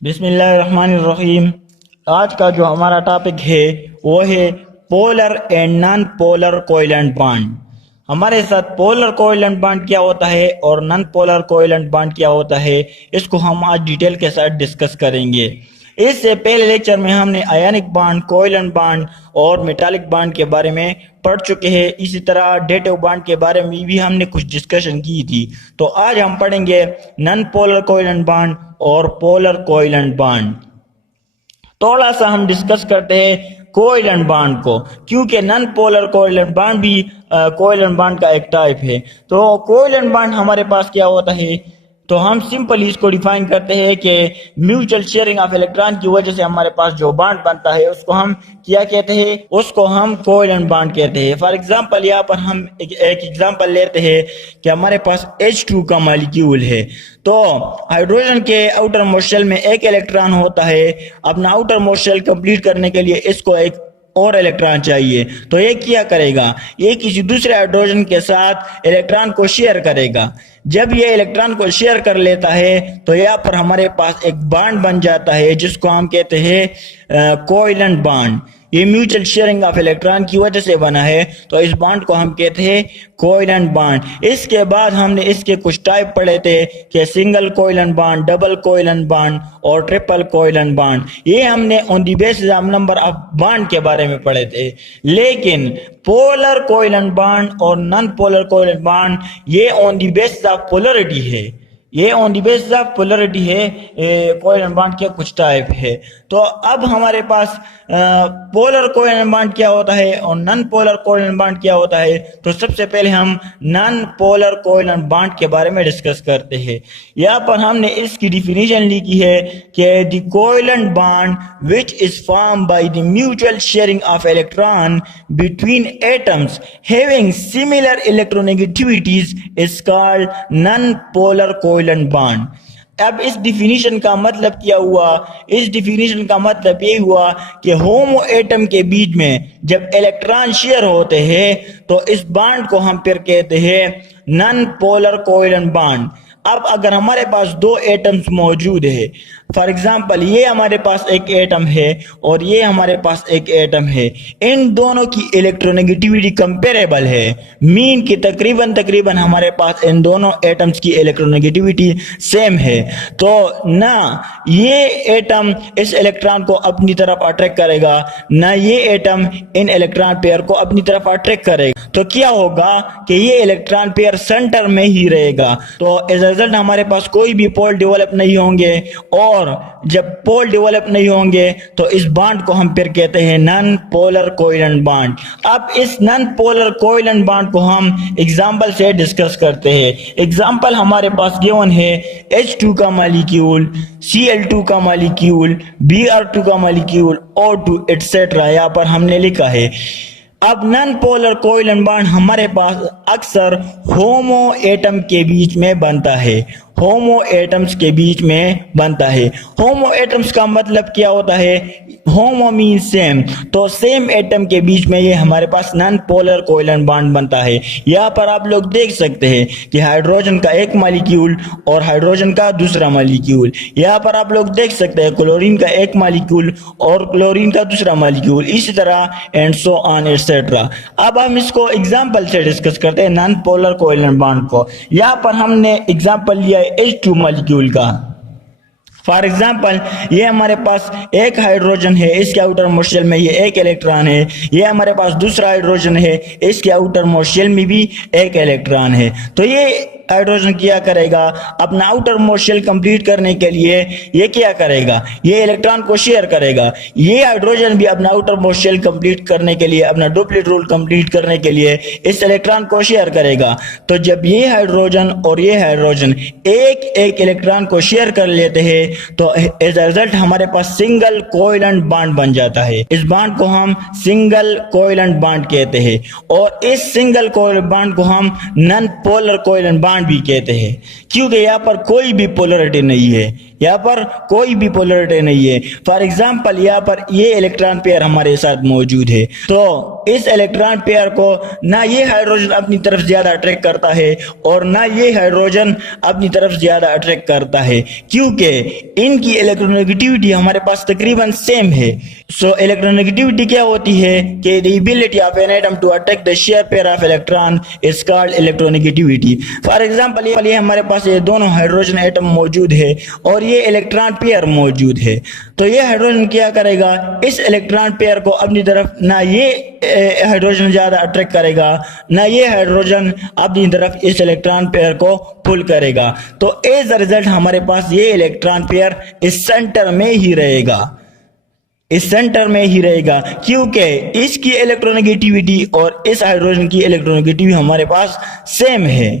बिस्मिल्लाहिर्रहमानिर्रहीम। आज का जो हमारा टॉपिक है वो है polar and non polar covalent bond. हमारे साथ पोलर कोवेलेंट बॉन्ड क्या होता है और नॉन पोलर कोवेलेंट बॉन्ड क्या होता है, इसको हम आज डिटेल के साथ डिस्कस करेंगे। इससे पहले लेक्चर में हमने आयनिक बॉन्ड, कोवेलेंट बॉन्ड और मेटालिक बॉन्ड के बारे में पढ़ चुके हैं। इसी तरह डेटिव बॉन्ड के बारे में भी हमने कुछ डिस्कशन की थी। तो आज हम पढ़ेंगे नॉन पोलर कोवेलेंट बॉन्ड और पोलर कोवेलेंट बॉन्ड। थोड़ा सा हम डिस्कस करते हैं कोवेलेंट बॉन्ड को, क्योंकि नॉन पोलर कोवेलेंट बॉन्ड भी कोवेलेंट बॉन्ड का एक टाइप है। तो कोवेलेंट बॉन्ड हमारे पास क्या होता है, तो हम सिंपली इसको डिफाइन करते हैं कि म्यूचुअल शेयरिंग ऑफ इलेक्ट्रॉन की वजह से हमारे पास जो बॉन्ड बनता है उसको हम क्या कहते हैं, उसको हम कोवेलेंट बॉन्ड कहते हैं। फॉर एग्जांपल यहाँ पर हम एक एग्जांपल लेते हैं कि हमारे पास H2 का मॉलिक्यूल है। तो हाइड्रोजन के आउटर मोस्ट शेल में एक इलेक्ट्रॉन होता है। अपना आउटर मोस्ट शेल कंप्लीट करने के लिए इसको एक और इलेक्ट्रॉन चाहिए। तो ये क्या करेगा, ये किसी दूसरे हाइड्रोजन के साथ इलेक्ट्रॉन को शेयर करेगा। जब ये इलेक्ट्रॉन को शेयर कर लेता है तो यहाँ पर हमारे पास एक बॉन्ड बन जाता है जिसको हम कहते हैं कोवेलेंट बॉन्ड। ये म्यूचुअल शेयरिंग ऑफ इलेक्ट्रॉन की वजह से बना है, तो इस बॉन्ड को हम कहते हैं कोवेलेंट बॉन्ड। इसके बाद हमने इसके कुछ टाइप पढ़े थे कि single covalent bond, double covalent bond और ट्रिपल कोवेलेंट बॉन्ड। ये हमने on the basis of number of bond के बारे में पढ़े थे। लेकिन पोलर कोवेलेंट बॉन्ड और नॉन पोलर कोवेलेंट बॉन्ड ये on the basis of polarity है। ये on the basis of polarity है। कोवेलेंट बॉन्ड के कुछ टाइप है। तो अब हमारे पास पोलर कोवेलेंट बॉन्ड क्या होता है और नॉन पोलर कोवेलेंट बॉन्ड क्या होता है। तो सबसे पहले हम नॉन पोलर कोवेलेंट बॉन्ड के बारे में डिस्कस करते हैं। यहाँ पर हमने इसकी डिफिनीशन लिखी है कि the covalent bond which is form by the mutual sharing of electron between atoms having similar electronegativities is called non polar covalent bond. अब इस डिफिनीशन का मतलब क्या हुआ, इस डिफिनीशन का मतलब ये हुआ कि होमो एटम के बीच में जब इलेक्ट्रॉन शेयर होते हैं तो इस बॉन्ड को हम फिर कहते हैं नॉन पोलर कोवेलेंट बॉन्ड। अब अगर हमारे पास दो एटम्स मौजूद है, फॉर एग्जाम्पल ये हमारे पास एक एटम है और ये हमारे पास एक एटम है, इन दोनों की इलेक्ट्रोनेगेटिविटी कंपेरेबल है, मीन की तकरीबन हमारे पास इन दोनों एटम्स की इलेक्ट्रोनेगेटिविटी सेम है। तो ना ये एटम इस इलेक्ट्रॉन को अपनी तरफ अट्रैक्ट करेगा, ना ये एटम इन इलेक्ट्रॉन पेयर को अपनी तरफ अट्रैक्ट करेगा। तो क्या होगा कि ये इलेक्ट्रॉन पेयर सेंटर में ही रहेगा। तो एज रिजल्ट हमारे पास कोई भी पोल डेवलप नहीं होंगे, और जब पोल डेवलप नहीं होंगे तो इस बॉन्ड को हम फिर कहते हैं नॉन पोलर कोवेलेंट बॉन्ड। अब इस नॉन पोलर कोवेलेंट बॉन्ड को हम एग्जांपल से डिस्कस करते हैं। एग्जांपल हमारे पास गिवन है H2 का मॉलिक्यूल, Cl2 का मॉलिक्यूल, Br2 का मॉलिक्यूल, O2 एटसेट्रा यहाँ पर हमने लिखा है। अब नॉन पोलर कोवेलेंट बॉन्ड हमारे पास अक्सर होमो एटम के बीच में बनता है, होमो एटम्स के बीच में बनता है। होमो एटम्स का मतलब क्या होता है, होमो मीन सेम, तो सेम एटम के बीच में ये हमारे पास नॉन पोलर कोवेलेंट बॉन्ड बनता है। यहाँ पर आप लोग देख सकते हैं कि हाइड्रोजन का एक मॉलिक्यूल और हाइड्रोजन का दूसरा मॉलिक्यूल। यहाँ पर आप लोग देख सकते हैं क्लोरीन का एक मॉलिक्यूल और क्लोरीन का दूसरा मॉलिक्यूल, इसी तरह एंड सो ऑन एटसेट्रा। अब हम इसको एग्जाम्पल से डिस्कस करते हैं नॉन पोलर कोवेलेंट बॉन्ड को। यहाँ पर हमने एग्जाम्पल लिया H2 मॉलिक्यूल का। फॉर एग्जाम्पल ये हमारे पास एक हाइड्रोजन है, इसके आउटर मोस्ट शेल में ये एक इलेक्ट्रॉन है। ये हमारे पास दूसरा हाइड्रोजन है, इसके आउटर मोस्ट शेल में भी एक इलेक्ट्रॉन है। तो ये हाइड्रोजन क्या करेगा, अपना आउटर मोस्ट शेल कंप्लीट करने के लिए ये क्या करेगा, ये इलेक्ट्रॉन को शेयर करेगा। ये हाइड्रोजन भी अपना आउटर मोस्ट शेल कंप्लीट करने के लिए, अपना डुप्लीट रूल कंप्लीट करने के लिए इस इलेक्ट्रॉन को शेयर करेगा। तो जब ये हाइड्रोजन और ये हाइड्रोजन एक एक इलेक्ट्रॉन को शेयर कर लेते हैं तो एज अ रिजल्ट हमारे पास सिंगल कोवेलेंट बॉन्ड बन जाता है। इस बॉन्ड को हम सिंगल कोवेलेंट बॉन्ड कहते हैं और इस सिंगल कोवेलेंट बॉन्ड को हम non polar covalent bond bond भी कहते हैं, क्योंकि यहाँ पर कोई भी पोलरिटी नहीं है, यहाँ पर कोई भी पोलरिटी नहीं है। फॉर एग्जाम्पल यहाँ पर ये इलेक्ट्रॉन पेयर हमारे साथ मौजूद है, तो इस इलेक्ट्रॉन पेयर को ना ये हाइड्रोजन अपनी तरफ ज्यादा अट्रैक्ट करता है और ना ये हाइड्रोजन अपनी तरफ ज्यादा अट्रैक्ट करता है, क्योंकि इनकी इलेक्ट्रोनेगेटिविटी हमारे पास तकरीबन सेम है। सो इलेक्ट्रोनेगेटिविटी क्या होती है कि the ability of an atom to attract the share pair of electron is called electronegativity. For example ये हमारे पास ये दोनों हाइड्रोजन एटम मौजूद है और ये इलेक्ट्रॉन पेयर मौजूद है, तो ये हाइड्रोजन क्या करेगा, इस इलेक्ट्रॉन पेयर को अपनी तरफ ना ये हाइड्रोजन ज्यादा अट्रैक्ट करेगा, ना ये हाइड्रोजन अपनी तरफ इस इलेक्ट्रॉन पेयर को पुल करेगा। तो एज अ रिजल्ट हमारे पास ये इलेक्ट्रॉन पेयर इस सेंटर में ही रहेगा, इस सेंटर में ही रहेगा, क्योंकि इसकी इलेक्ट्रोनेगेटिविटी और इस हाइड्रोजन की इलेक्ट्रोनेगेटिविटी हमारे पास सेम है,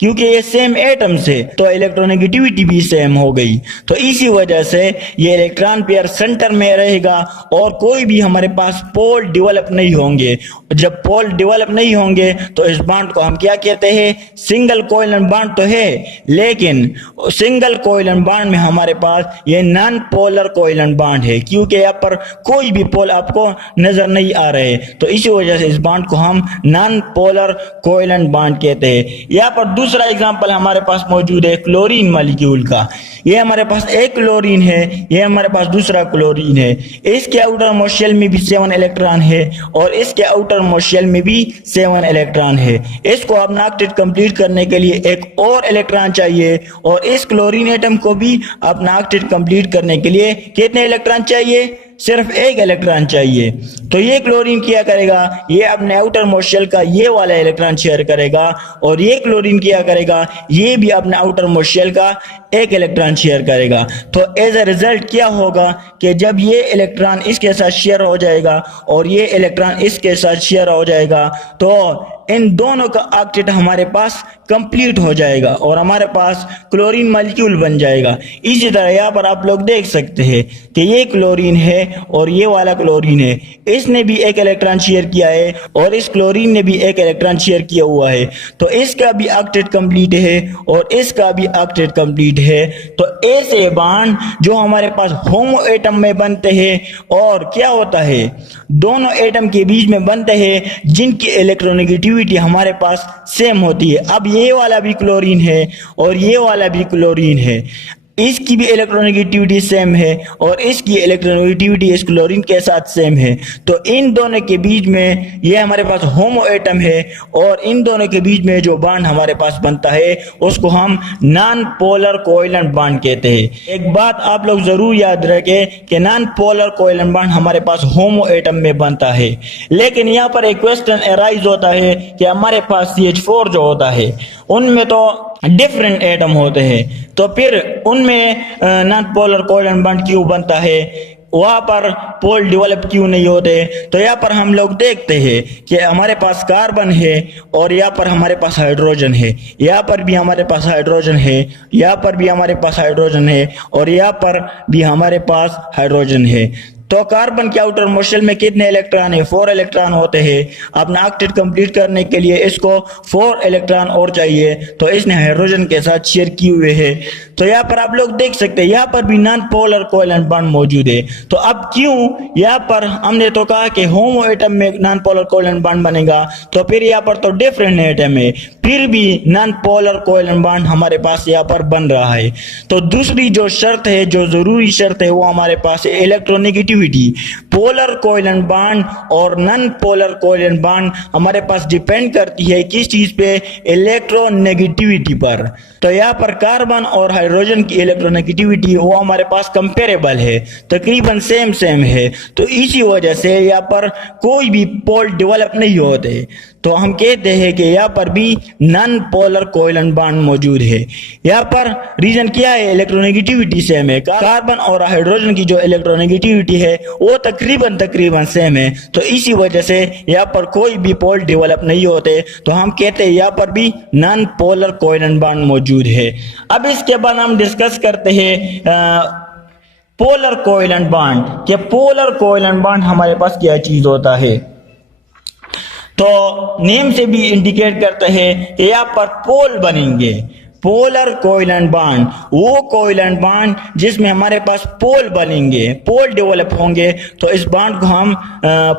क्योंकि ये सेम एटम से तो इलेक्ट्रोनेगेटिविटी भी सेम हो गई। तो इसी वजह से ये इलेक्ट्रॉन पेयर सेंटर में रहेगा और कोई भी हमारे पास पोल डेवलप नहीं होंगे। जब पोल डेवलप नहीं होंगे तो इस बॉन्ड को हम क्या कहते हैं, सिंगल कोवैलेंट बॉन्ड तो है, लेकिन सिंगल कोवैलेंट बॉन्ड में हमारे पास ये नॉन पोलर कोवैलेंट बॉन्ड है, क्योंकि यहाँ पर कोई भी पोल आपको नजर नहीं आ रहे, तो इसी वजह से इस बॉन्ड को हम नॉन पोलर कोवैलेंट बॉन्ड कहते हैं। यहाँ पर दूसरा एग्जांपल हमारे पास मौजूद है क्लोरीन मॉलिक्यूल का। ये हमारे पास एक क्लोरीन है, ये हमारे पास दूसरा क्लोरीन है, इसके आउटर मोस्ट शेल में भी 7 इलेक्ट्रॉन है और इसके आउटर मोस्ट शेल में भी 7 इलेक्ट्रॉन है। इसको अपना ऑक्टेट कंप्लीट करने के लिए एक और इलेक्ट्रॉन चाहिए और इस क्लोरीन एटम को भी अपना ऑक्टेट कंप्लीट करने के लिए कितने इलेक्ट्रॉन चाहिए, सिर्फ एक इलेक्ट्रॉन चाहिए। तो ये क्लोरीन क्या करेगा, ये अपने आउटर मोस्ट शेल का ये वाला इलेक्ट्रॉन शेयर करेगा और ये क्लोरीन क्या करेगा, ये भी अपने आउटर मोस्ट शेल का एक इलेक्ट्रॉन शेयर करेगा। तो एज अ रिजल्ट क्या होगा कि जब ये इलेक्ट्रॉन इसके साथ शेयर हो जाएगा और ये इलेक्ट्रॉन इसके साथ शेयर हो जाएगा, तो इन दोनों का ऑक्टेट हमारे पास कंप्लीट हो जाएगा और हमारे पास क्लोरीन मॉलिक्यूल बन जाएगा। इसी तरह यहाँ पर आप लोग देख सकते हैं कि ये क्लोरीन है और ये वाला क्लोरीन है, इसने भी एक इलेक्ट्रॉन शेयर किया है और इस क्लोरीन ने भी एक इलेक्ट्रॉन शेयर किया हुआ है, तो इसका भी ऑक्टेट कंप्लीट है और इसका भी ऑक्टेट कंप्लीट है। तो ऐसे बॉन्ड जो हमारे पास होमो एटम में बनते हैं और क्या होता है, दोनों एटम के बीच में बनते हैं जिनकी इलेक्ट्रोनेगेटिविटी हमारे पास सेम होती है। अब ये वाला भी क्लोरीन है और ये वाला भी क्लोरीन है, इसकी भी इलेक्ट्रोनेगेटिविटी सेम है और इसकी इलेक्ट्रोनेगेटिविटी इस क्लोरीन के साथ सेम है। तो इन दोनों के बीच में ये हमारे पास होमो एटम है और इन दोनों के बीच में जो बॉन्ड हमारे पास बनता है उसको हम नॉन पोलर कोवैलेंट बॉन्ड कहते हैं। एक बात आप लोग जरूर याद रखें कि नॉन पोलर कोवैलेंट बॉन्ड हमारे पास होमो एटम में बनता है, लेकिन यहाँ पर एक क्वेश्चन अराइज होता है कि हमारे पास CH4 जो होता है उनमें तो डिफरेंट एटम होते हैं, तो फिर उनमें नॉन पोलर कोवैलेंट बॉन्ड क्यों बनता है, वहां पर पोल डेवलप क्यों नहीं होते। तो यहाँ पर हम लोग देखते हैं कि हमारे पास कार्बन है और यहाँ पर हमारे पास हाइड्रोजन है, यहाँ पर भी हमारे पास हाइड्रोजन है, यहाँ पर भी हमारे पास हाइड्रोजन है और यहाँ पर भी हमारे पास हाइड्रोजन है। तो कार्बन के आउटर मोस्ट शेल में कितने इलेक्ट्रॉन है, 4 इलेक्ट्रॉन होते हैं। अपना ऑक्टेट कंप्लीट करने के लिए इसको 4 इलेक्ट्रॉन और चाहिए, तो इसने हाइड्रोजन के साथ शेयर किए हुए है। तो यहाँ पर आप लोग देख सकते हैं यहाँ पर भी नॉन पोलर कोवैलेंट बॉन्ड मौजूद है। तो अब क्यों यहाँ पर हमने तो कहा कि होमो एटम में नॉन पोलर कोवैलेंट बॉन्ड बनेगा, तो फिर यहाँ पर तो डिफरेंट एटम है, फिर भी नॉन पोलर कोवैलेंट बॉन्ड हमारे पास यहाँ पर बन रहा है। तो दूसरी जो शर्त है, जो जरूरी शर्त है, वो हमारे पास है इलेक्ट्रोनेगेटिविटी। पोलर कोवैलेंट बॉन्ड और नॉन पोलर कोवैलेंट बॉन्ड हमारे पास डिपेंड करती है किस चीज पे, इलेक्ट्रोनेगेटिविटी पर। तो यहाँ पर कार्बन और हाइड्रोजन की इलेक्ट्रोनेगेटिविटी वो हमारे पास कंपेरेबल है, तकरीबन सेम है। तो इसी वजह से यहाँ पर कोई भी पोल डेवलप नहीं होते, तो हम कहते हैं कि यहाँ पर भी नॉन पोलर कोवैलेंट बॉन्ड मौजूद है। यहाँ पर रीजन क्या है, इलेक्ट्रोनेगेटिविटी सेम है। कार्बन और हाइड्रोजन की जो इलेक्ट्रोनेगेटिविटी है वो तकरीबन सेम है, तो इसी वजह से यहाँ पर कोई भी पोल डेवलप नहीं होते, तो हम कहते हैं यहाँ पर भी नॉन पोलर कोवैलेंट बॉन्ड मौजूद है। अब इसके बाद हम डिस्कस करते हैं पोलर कोवैलेंट बॉन्ड, कि पोलर कोवैलेंट बॉन्ड हमारे पास क्या चीज होता है। तो नेम से भी इंडिकेट करते हैं कि यहाँ पर पोल बनेंगे, पोलर कोवेलेंट बॉन्ड, वो कोवेलेंट बॉन्ड जिसमें हमारे पास पोल बनेंगे, पोल डेवलप होंगे, तो इस बॉन्ड को हम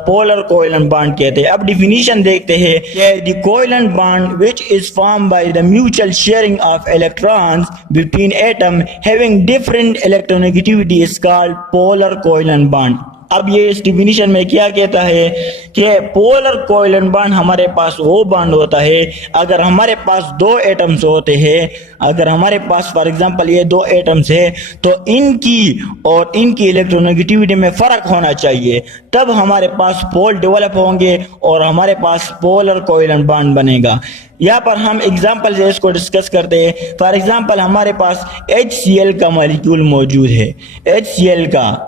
पोलर कोवेलेंट बॉन्ड कहते हैं। अब डिफिनीशन देखते हैं कि the covalent bond which is form by the mutual sharing of electrons between atom having different electronegativity is called polar covalent bond. अब ये इस डिफिनीशन में क्या कहता है कि पोलर कोवेलेंट बॉन्ड हमारे पास वो बॉन्ड होता है अगर हमारे पास दो एटम्स होते हैं, अगर हमारे पास फॉर एग्जांपल ये दो एटम्स है तो इनकी और इनकी इलेक्ट्रोनेगेटिविटी में फर्क होना चाहिए, तब हमारे पास पोल डेवलप होंगे और हमारे पास पोलर कोवेलेंट बॉन्ड बनेगा। यहाँ पर हम एग्जाम्पल से इसको डिस्कस करते हैं। फॉर एग्जाम्पल हमारे पास HCl का मॉलिक्यूल मौजूद है, HCl का,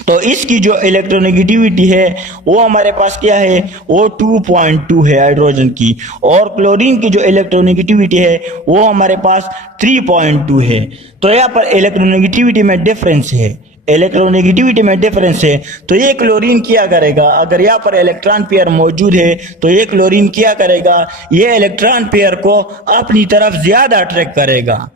तो इसकी जो इलेक्ट्रोनेगेटिविटी है वो हमारे पास क्या है, वो 2.2 है हाइड्रोजन की, और क्लोरीन की जो इलेक्ट्रोनेगेटिविटी है वो हमारे पास 3.2 है। तो यहाँ पर इलेक्ट्रोनेगेटिविटी में डिफरेंस है, इलेक्ट्रोनेगेटिविटी में डिफरेंस है। तो ये क्लोरीन क्या करेगा, अगर यहाँ पर इलेक्ट्रॉन पेयर मौजूद है तो ये क्लोरीन क्या करेगा, ये इलेक्ट्रॉन पेयर को अपनी तरफ ज्यादा अट्रैक्ट करेगा।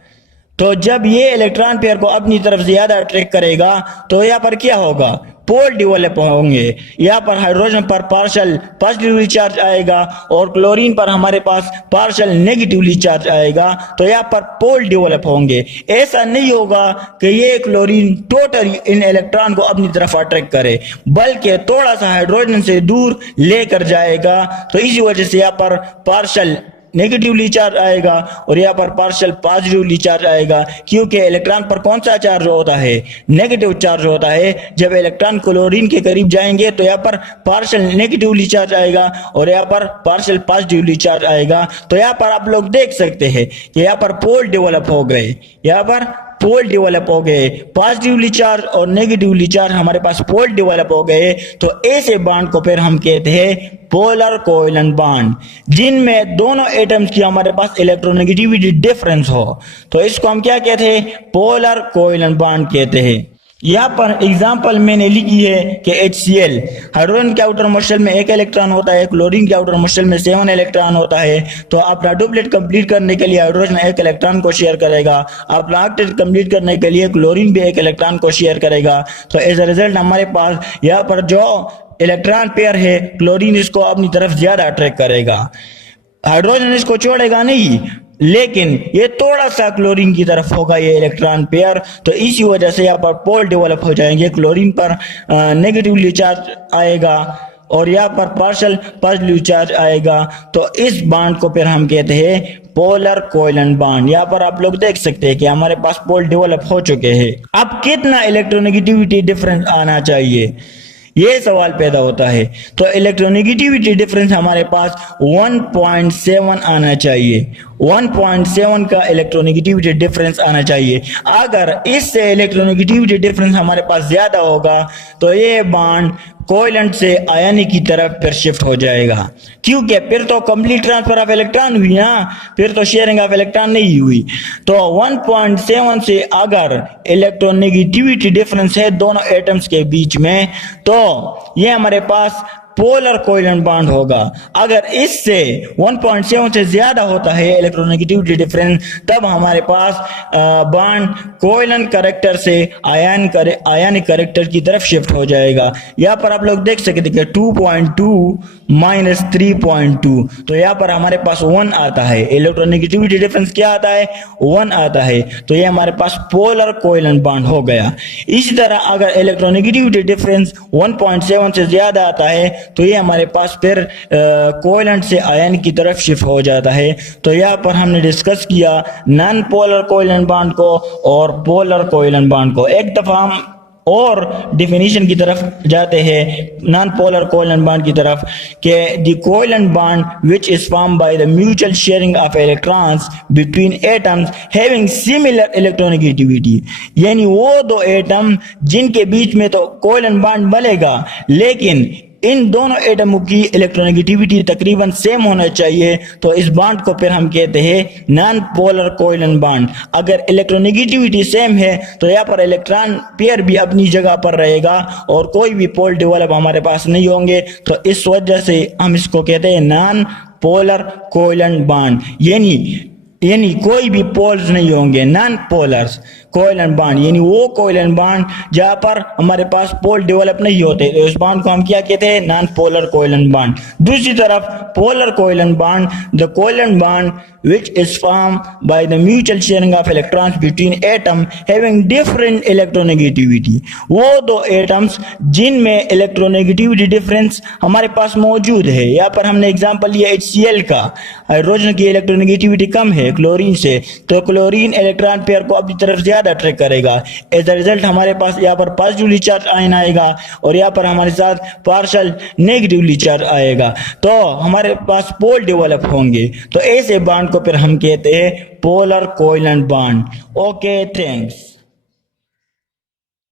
तो जब ये इलेक्ट्रॉन पेयर को अपनी तरफ ज्यादा अट्रैक्ट करेगा तो यहाँ पर क्या होगा, पोल डेवलप होंगे। यहाँ पर हाइड्रोजन पर पार्शियल पॉजिटिवली चार्ज आएगा और क्लोरीन पर हमारे पास पार्शियल नेगेटिवली चार्ज आएगा, तो यहाँ पर पोल डेवलप होंगे। ऐसा नहीं होगा कि ये क्लोरीन टोटल इन इलेक्ट्रॉन को अपनी तरफ अट्रैक्ट करे, बल्कि थोड़ा सा हाइड्रोजन से दूर लेकर जाएगा। तो इसी वजह से यहाँ पर पार्शियल नेगेटिवली चार्ज आएगा और यहाँ पर पार्शियल पॉजिटिवली चार्ज आएगा, क्योंकि इलेक्ट्रॉन पर कौन सा चार्ज होता है, नेगेटिव चार्ज होता है। जब इलेक्ट्रॉन क्लोरीन के करीब जाएंगे तो यहाँ पर पार्शियल नेगेटिवली चार्ज आएगा और यहाँ पर पार्शियल पॉजिटिवली चार्ज आएगा। तो यहाँ पर आप लोग देख सकते हैं कि यहाँ पर पोल डेवलप हो गए, यहाँ पर पोल डेवलप हो गए, पॉजिटिवली चार्ज और नेगेटिवली चार्ज हमारे पास पोल डेवलप हो गए। तो ऐसे बॉन्ड को फिर हम कहते हैं पोलर कोवेलेंट बॉन्ड, जिनमें दोनों एटम्स की हमारे पास इलेक्ट्रोनेगेटिविटी डिफरेंस हो, तो इसको हम क्या कहते हैं, पोलर कोवेलेंट बॉन्ड कहते हैं। यहाँ पर एग्जाम्पल मैंने लिखी है कि HCl, हाइड्रोजन के आउटर मोस्ट शेल में 1 इलेक्ट्रॉन होता है, क्लोरीन के आउटर मोस्ट शेल में 7 इलेक्ट्रॉन होता है। तो अपना डुप्लेट कंप्लीट करने के लिए हाइड्रोजन 1 इलेक्ट्रॉन को शेयर करेगा, अपना ऑक्टेट कंप्लीट करने के लिए क्लोरीन भी 1 इलेक्ट्रॉन को शेयर करेगा। तो एज अ रिजल्ट हमारे पास यहाँ पर जो इलेक्ट्रॉन पेयर है, क्लोरीन इसको अपनी तरफ ज्यादा अट्रैक्ट करेगा, हाइड्रोजन इसको छोड़ेगा नहीं, लेकिन ये थोड़ा सा क्लोरीन की तरफ होगा ये इलेक्ट्रॉन पेयर। तो इसी वजह से यहाँ पर पोल डेवलप हो जाएंगे, क्लोरीन पर नेगेटिवली चार्ज आएगा और यहाँ पर पार्शियल पॉजिटिव चार्ज आएगा। तो इस बॉन्ड को फिर हम कहते हैं पोलर कोवेलेंट बॉन्ड। यहाँ पर आप लोग देख सकते हैं कि हमारे पास पोल डेवलप हो चुके हैं। अब कितना इलेक्ट्रोनेगेटिविटी डिफरेंस आना चाहिए, ये सवाल पैदा होता है। तो इलेक्ट्रोनेगेटिविटी डिफरेंस हमारे पास 1.7 आना चाहिए, 1.7 का इलेक्ट्रोनेगेटिविटी डिफरेंस आना चाहिए। अगर इससे इलेक्ट्रोनेगेटिविटी डिफरेंस हमारे पास ज्यादा होगा तो ये बॉन्ड कोवेलेंट से आयनिक की तरफ फिर शिफ्ट हो जाएगा, क्योंकि फिर तो कंप्लीट ट्रांसफर ऑफ इलेक्ट्रॉन हुई ना, फिर तो शेयरिंग ऑफ इलेक्ट्रॉन नहीं हुई। तो 1.7 से अगर इलेक्ट्रोनेगेटिविटी डिफरेंस है दोनों एटम्स के बीच में, तो ये हमारे पास पोलर कोवेलेंट बॉन्ड होगा। अगर इससे 1.7 से ज्यादा होता है इलेक्ट्रोनेगेटिविटी डिफरेंस, तब हमारे पास बॉन्ड कोवेलेंट कैरेक्टर से आयनिक कैरेक्टर की तरफ शिफ्ट हो जाएगा। यहाँ पर आप लोग देख सकते हैं कि 2.2 माइनस 3.2, तो यहाँ पर हमारे पास 1 आता है। इलेक्ट्रोनेगेटिविटी डिफरेंस क्या आता है, 1 आता है। तो ये हमारे पास पोलर कोवेलेंट बॉन्ड हो गया। इसी तरह अगर इलेक्ट्रोनेगेटिविटी डिफरेंस 1.7 से ज्यादा आता है तो ये हमारे पास फिर कोवेलेंट से आयन की तरफ शिफ्ट हो जाता है। तो यहाँ पर हमने डिस्कस किया नॉन पोलर कोवेलेंट बॉन्ड को और पोलर कोवेलेंट बॉन्ड को। एक दफा हम और डिफिनीशन की तरफ जाते हैं नॉन पोलर कोवेलेंट बॉन्ड की तरफ, कि the covalent bond which is formed by the mutual sharing of electrons between atoms having similar electronegativity, यानी वो दो एटम जिनके बीच में तो कोवेलेंट बॉन्ड बनेगा लेकिन इन दोनों एटमों की इलेक्ट्रोनेगेटिविटी तकरीबन सेम होना चाहिए, तो इस बॉन्ड को फिर हम कहते हैं नॉन पोलर कोवेलेंट बॉन्ड। अगर इलेक्ट्रोनेगेटिविटी सेम है तो यहाँ पर इलेक्ट्रॉन पेयर भी अपनी जगह पर रहेगा और कोई भी पोल डेवलप हमारे पास नहीं होंगे, तो इस वजह से हम इसको कहते हैं नॉन पोलर कोवेलेंट बॉन्ड। यानी कोई भी पोल्स नहीं होंगे, नॉन पोलर्स कोवेलेंट बॉन्ड, यानी वो कोवेलेंट बॉन्ड जहां पर हमारे पास पोल डेवलप नहीं होते, तो इस बॉन्ड को हम क्या कहते हैं, नॉन पोलर कोवेलेंट बॉन्ड। दूसरी तरफ polar covalent bond, the covalent bond which is formed by the mutual sharing of electrons between atom having different electronegativity। वो दो एटम्स जिनमें इलेक्ट्रोनेगेटिविटी डिफरेंस हमारे पास मौजूद है। यहाँ पर हमने एग्जांपल लिया HCl का, हाइड्रोजन की इलेक्ट्रोनेगेटिविटी कम है क्लोरीन से, तो क्लोरीन इलेक्ट्रॉन पेयर को अपनी तरफ ज्यादा अट्रैक्ट करेगा। एज अ रिजल्ट हमारे पास यहाँ पर पॉजिटिवली चार्ज आयन आएगा और यहाँ पर हमारे साथ पार्शियल नेगेटिवली चार्ज आएगा, तो हमारे पास पोल डेवलप होंगे। तो ऐसे बॉन्ड को फिर हम कहते हैं polar covalent bond. Okay, thanks.